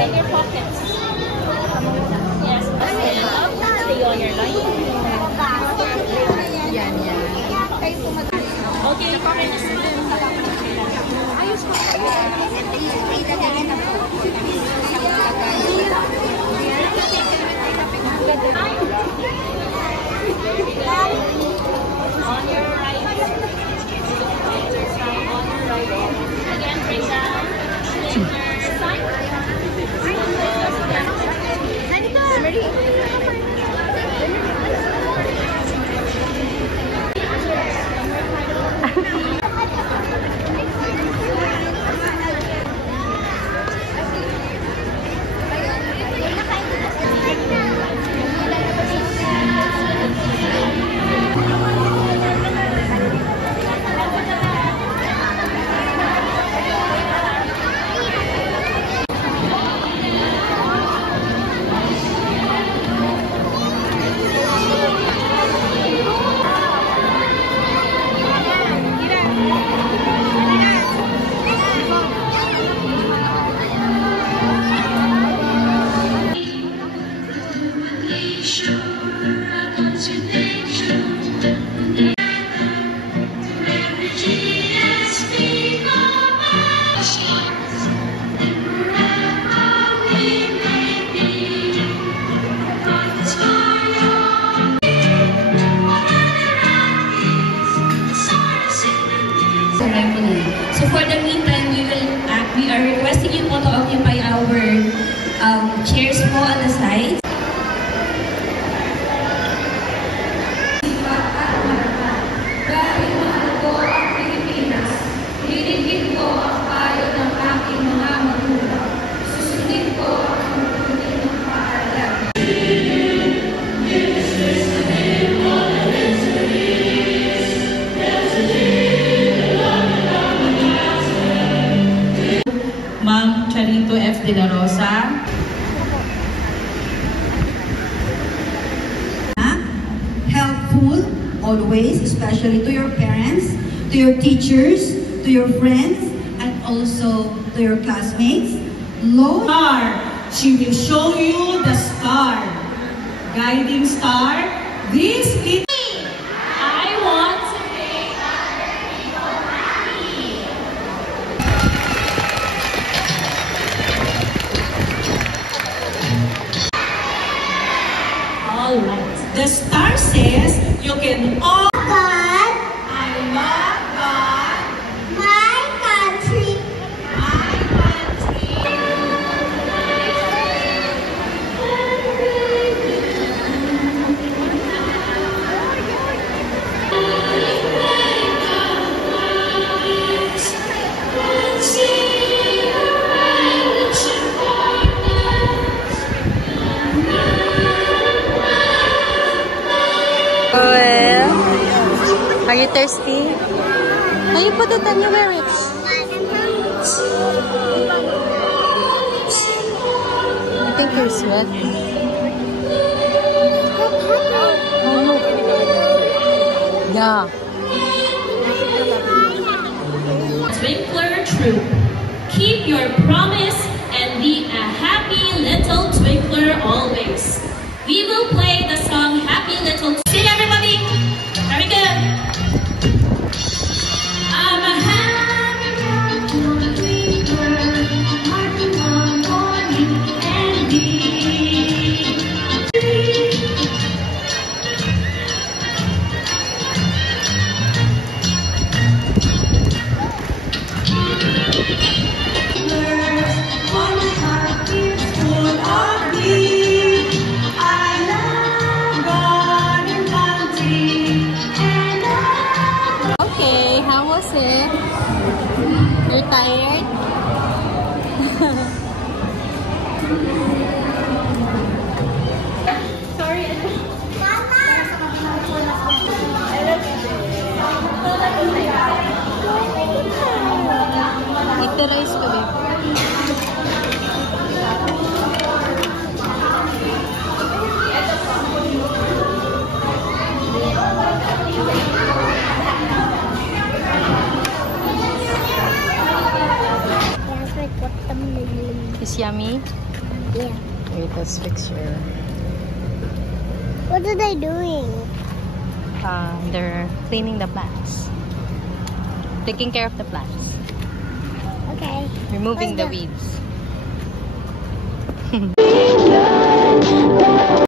in your pockets. Yes, stay on your line. Yan, yan. Okay, ayos mo. On your right. On your right. Again, bring down. Your side. So for the meantime, we are requesting you po to occupy our chairs po on the sides. Dahil mahal ko ang Pilipinas, liligid ko ang payo ng aking mga magulang. Susundin ko ang tuntunin ng paaralan. Ma'am Charito F. De La Rosa. Helpful, always, especially to your parents, to your teachers, to your friends, and also to your classmates. Star. She will show you the star. Guiding star. This is... I want to make other people happy. All right. The star says you can all... God, I love God. my country, My country. Are you thirsty? Can you put it on your wear it? I think you're sweaty. Oh no. Yeah. Twinkler Troop. Keep your promise and be a happy little twinkler always. We will play the song Happy Little Twinkler. Sing everybody! Very good! I'm a happy little twinkler, marching on morning and eve. Okay, how was it? You're tired? Ito rice ko ba? It's yummy. Yeah. Wait, let's fix your... What are they doing? They're cleaning the plants. Taking care of the plants. Okay. Removing Let's the go. weeds.